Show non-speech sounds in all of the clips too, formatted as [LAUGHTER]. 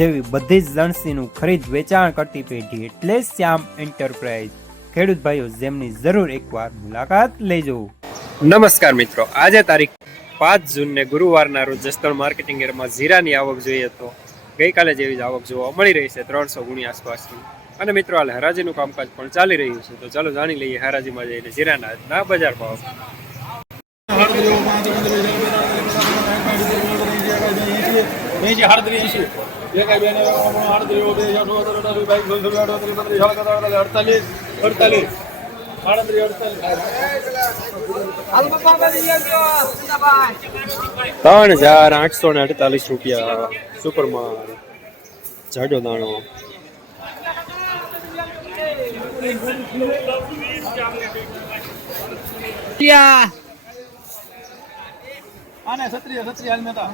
જેવી બધી જ લણસીનું ખરીદ વેચાણ કરતી પેઢી એટલે શ્યામ એન્ટરપ્રાઇઝ. ખેડૂત ભાઈઓ જેમની જરૂર એકવાર મુલાકાત લેજો. નમસ્કાર મિત્રો આજે તારીખ પાંચ જૂનને ગુરુવારના રોજ જસદણ માર્કેટિંગ એરમાં જીરાની આવક જોઈએ તો ગઈકાલે જેવી જ આવક જોવા મળી રહી છે ત્રણસો ગુણી આસપાસની. અને મિત્રો હાલ હરાજીનું કામકાજ પણ ચાલી રહ્યું છે તો ચાલો જાણી લઈએ હરાજીમાં જઈને જીરાના આજના બજાર ભાવ. એસી એસી એકાઈ બેન સાડત્રીસ બે અડતાલીસ અડતાલીસ. અડતાલીસ સાડત્રીસ અડતાલીસ. ત્રણ હજાર આઠસો ને અડતાલીસ રૂપિયા સુપરમાં જાડો દાણો. અને ક્ષત્રિય ક્ષત્રિય હાલ મેતા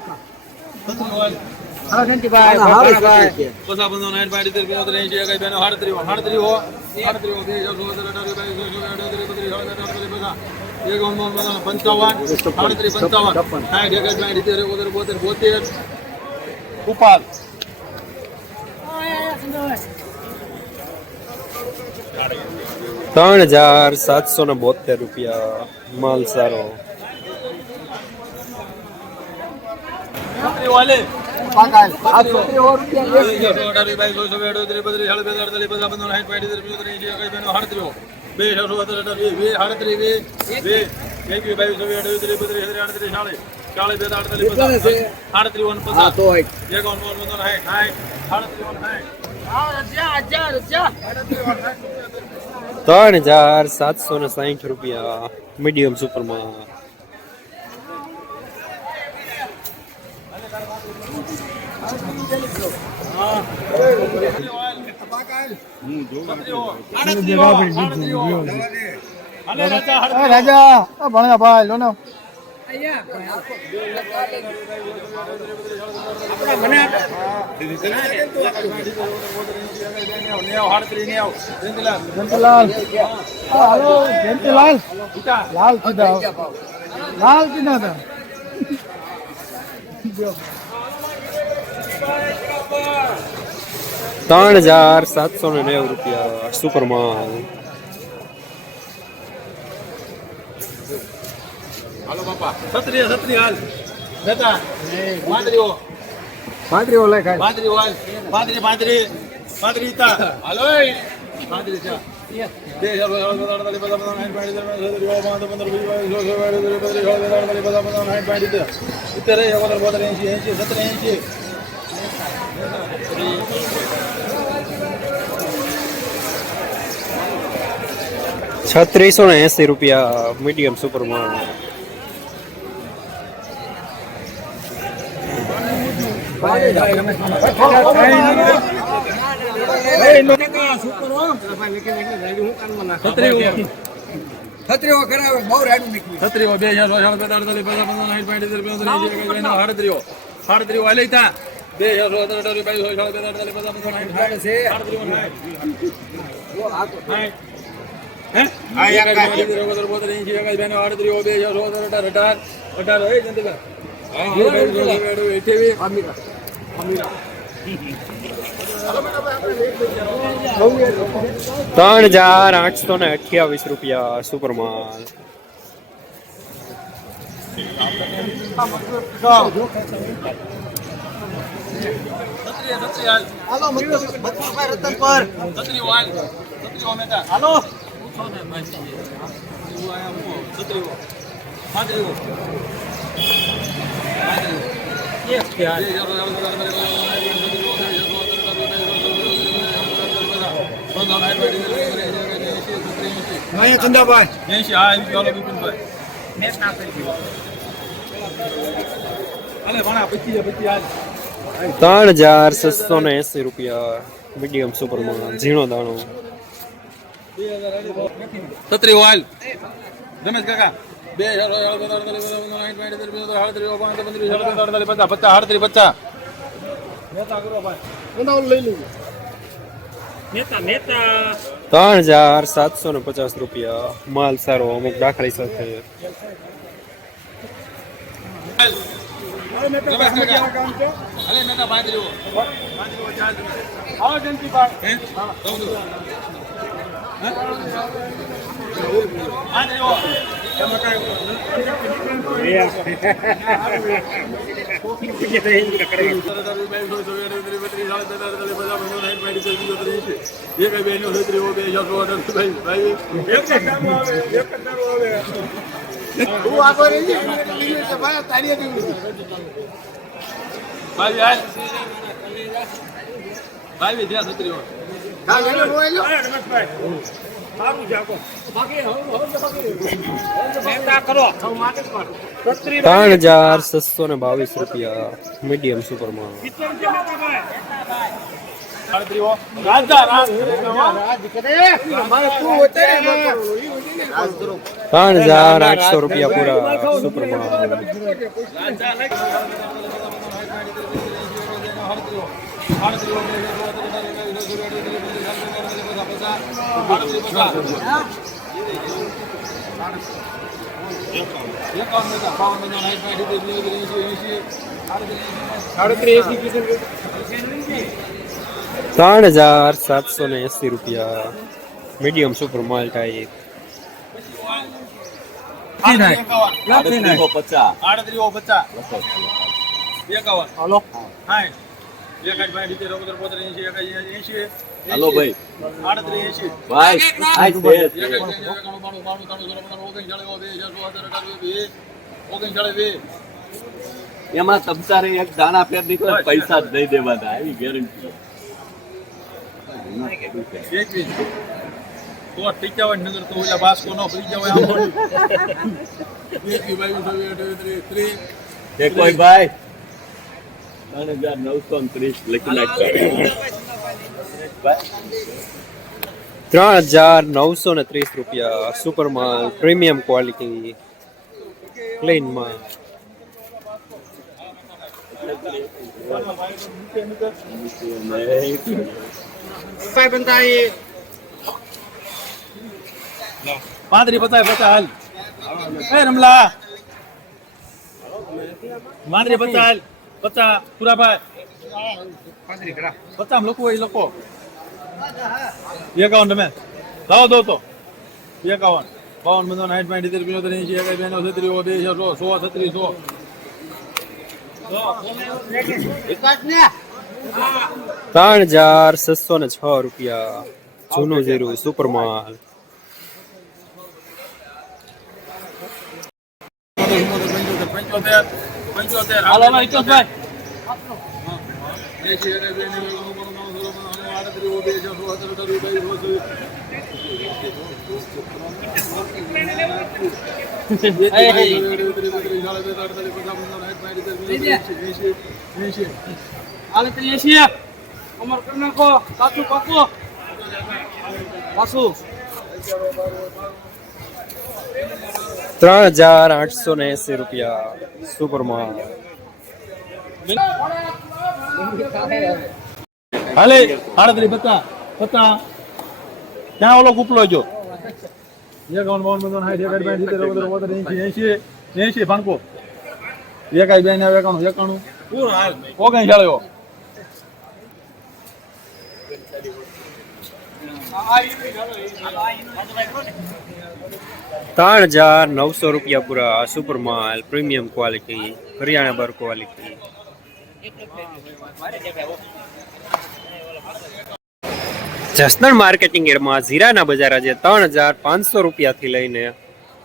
પચાસ ઉપાલ. ત્રણ હજાર સાતસો ને બોતેર રૂપિયા માલ સારો. ત્રણ હજાર સાતસો ને સાહીઠ રૂપિયા મીડિયમ સુપરમાં. રાજા ભણ્યા ભાઈ લો ને જયંતિલાલ હાલો લાલ કીધા લાલ કીધા હતા ત્રણ હજાર સાતસો ને નેવું રૂપિયા સુપરમાં હાલો બાપા છત્રી છત્રી હાલ બેટા પાંદરીઓ પાંત્રી ઓલા ખાય પાંદરી હાલ પાંદરી પાંદરી પાંદરી તા હાલો. પાંદરી સિત્તેર બોતેર એંશી એંશી સત્તર એંશી છત્રીસો ને એસી રૂપિયા મીડિયમ સુપરમાં છત્રીઓ કરાવે બહુ રાડું નીકળ્યું છત્રીઓ બે હજાર પાંચ છ સાત આઠ પંદર સાઠ પાંઠ સિત્તેર પંદર એંશી એકાવન બાવન સાડત્રીઓ સાડત્રીઓ હાલે તા બે હજાર છ બાવીસ છ સોળ સત્તર અઢાર અઢાર અઢાર બે બાવીસ ચોવીસ અઠ્યાવીસ અમીરા ત્રણ હજાર આઠસો ને અઠ્યાવીસ રૂપિયા સુપર માલ છત્રીઓ હાલ હાલો મતલબ રતન પર. છત્રીઓ હાલ. ચંદાભાઈ એંશી હા એમ ચાલો બિપિનભાઈ હાલે ભણા પચીસ પચીસ હાલ. ત્રણ હજાર છસો ને એસી રૂપિયા મીડિયમ સુપરમાં ઝીણો દાણો છત્રી વાલ રમેશ કાકા બે અડતાલીસ પચાસ ત્રણ હજાર સાતસો ને પચાસ રૂપિયા માલ સારો અમુક દાખલી સાથે રમેશ કાકા અલે મેકા પાંત્રીઓ પાંત્રીઓ ચાર્જ આવો જંતી પાડ હે? ચૌદ પાંત્રીઓ એમાં કાંઈ તું આગળ રહી બીજું છે ભાઈ, તાળી જેવું છે. હા, એને રોઈ લો. ત્રણ હજાર છસો ને બાવીસ રૂપિયા મીડિયમ સુપરમાં. ને ત્રણ હજાર આઠસો રૂપિયા પૂરા સુપરમાં. ત્રણ હજાર સાતસો ને એસી રૂપિયા. મીડિયમ સુપર માલ ટાઈપ આડત્રીસો પચાસ. એકાવન હાલો હાય. એકાદ ભાઈ રીતે રોકદર પોતર એસી એકાદ એસી હાલો ભાઈ. આડત્રીસ એસી ભાઈ આ જ છે. એમાં તમતારે એક દાણા ફેર નીકળે તો પૈસા જ દઈ દેવાના આવી ગેરંટી [LAUGHS] કોઈ ભાઈ ત્રણ હજાર નવસો ને ત્રીસ લખી નાખજો ત્રણ હજાર નવસો ને ત્રીસ રૂપિયા સુપર માલ પ્રીમિયમ ક્વોલિટી એ પાંત્રી પચાસ પચાસ હાલ. એ રમલા. પાંત્રી પચાસ હાલ. પચાસ પુરાભાઈ. પચાસ લોકો હોય એ લોકો એકાવન તમે. લાવો દો તો. એકાવન. બાવન બંધો સાઠ પાંઠ સિત્તેર પિત્તોતેર એસી એકાઈ બેનો છત્રીસ બે હજાર સો સો છત્રી સો. ત્રણ હજાર છસો ને છ રૂપિયા. જૂનું જીરું સુપર માલ પંચોતેર. પંચોતેર. હાલો ભાઈ એંશી એકાઈ બેનો આડત્રીસ બે હજાર સો સત્તર અઢાર ઓગણીસ ત્રણ હજાર આઠસો ને એસી રૂપિયા. સુપરમાં હાલે આડત્રીસ પત્તા પત્તા. ત્યાં ઓલો કૂપલો જો એકાવન બાવન પંચાવન સાઠ એકાદ બાઠ સિત્તેર બે ને એકાણું એકાણું. ઓગણ ચાલ્યો ત્રણ હજાર નવસો રૂપિયા પૂરા સુપર માલ પ્રીમિયમ ક્વોલિટી, હરિયાણા બાર ક્વોલિટી. જસનલ માર્કેટિંગ એડમાં જીરાના બજાર આજે ત્રણ હજાર પાંચસો રૂપિયાથી લઈને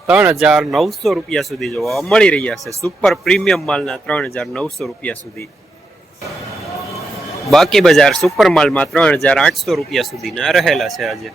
ત્રણ હજાર નવસો રૂપિયા સુધી જોવા મળી રહ્યા છે. સુપર પ્રીમિયમ માલના ત્રણ હજાર નવસો રૂપિયા સુધી. બાકી બજાર સુપર માલમાં ત્રણ હજાર આઠસો રૂપિયા સુધીના રહેલા છે આજે.